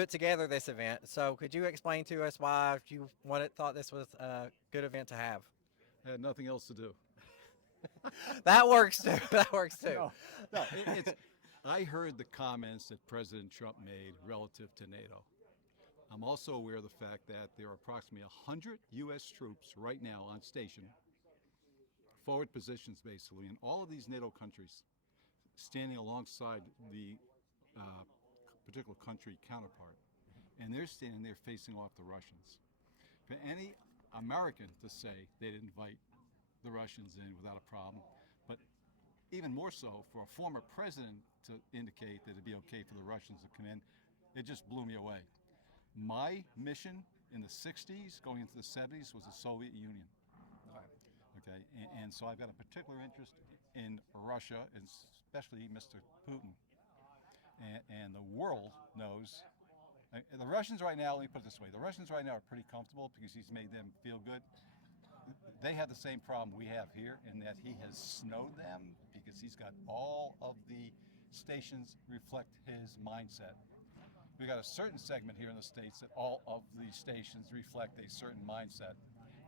put together this event. So could you explain to us why you thought this was a good event to have? I had nothing else to do. That works too. That works too. No, it's. I heard the comments that President Trump made relative to NATO. I'm also aware of the fact that there are approximately 100 U.S. troops right now on station, forward positions basically, in all of these NATO countries, standing alongside the particular country counterpart. And they're standing there facing off the Russians. For any American to say they'd invite the Russians in without a problem, but even more so for a former president to indicate that it'd be okay for the Russians to come in, it just blew me away. My mission in the 60s, going into the 70s, was the Soviet Union. Okay, and so I've got a particular interest in Russia, and especially Mr. Putin. And the world knows. The Russians right now, let me put it this way, the Russians right now are pretty comfortable because he's made them feel good. They have the same problem we have here in that he has snowed them because he's got all of the stations reflect his mindset. We've got a certain segment here in the States that all of the stations reflect a certain mindset.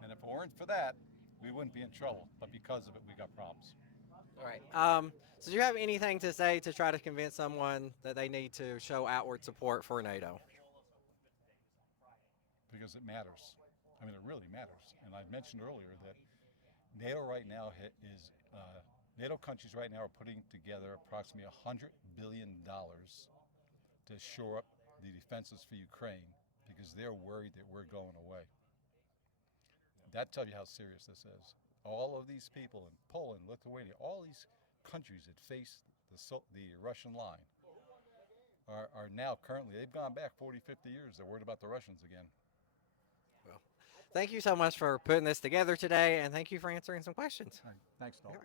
And if it weren't for that, we wouldn't be in trouble. But because of it, we got problems. All right. So do you have anything to say to try to convince someone that they need to show outward support for NATO? Because it matters. I mean, it really matters. And I mentioned earlier that NATO right now NATO countries right now are putting together approximately $100 billion to shore up the defenses for Ukraine because they're worried that we're going away. That tells you how serious this is. All of these people in Poland, Lithuania, all these countries that face the Russian line are now currently, they've gone back 40, 50 years. They're worried about the Russians again. Well, thank you so much for putting this together today, and thank you for answering some questions. All right. Thanks, Noel.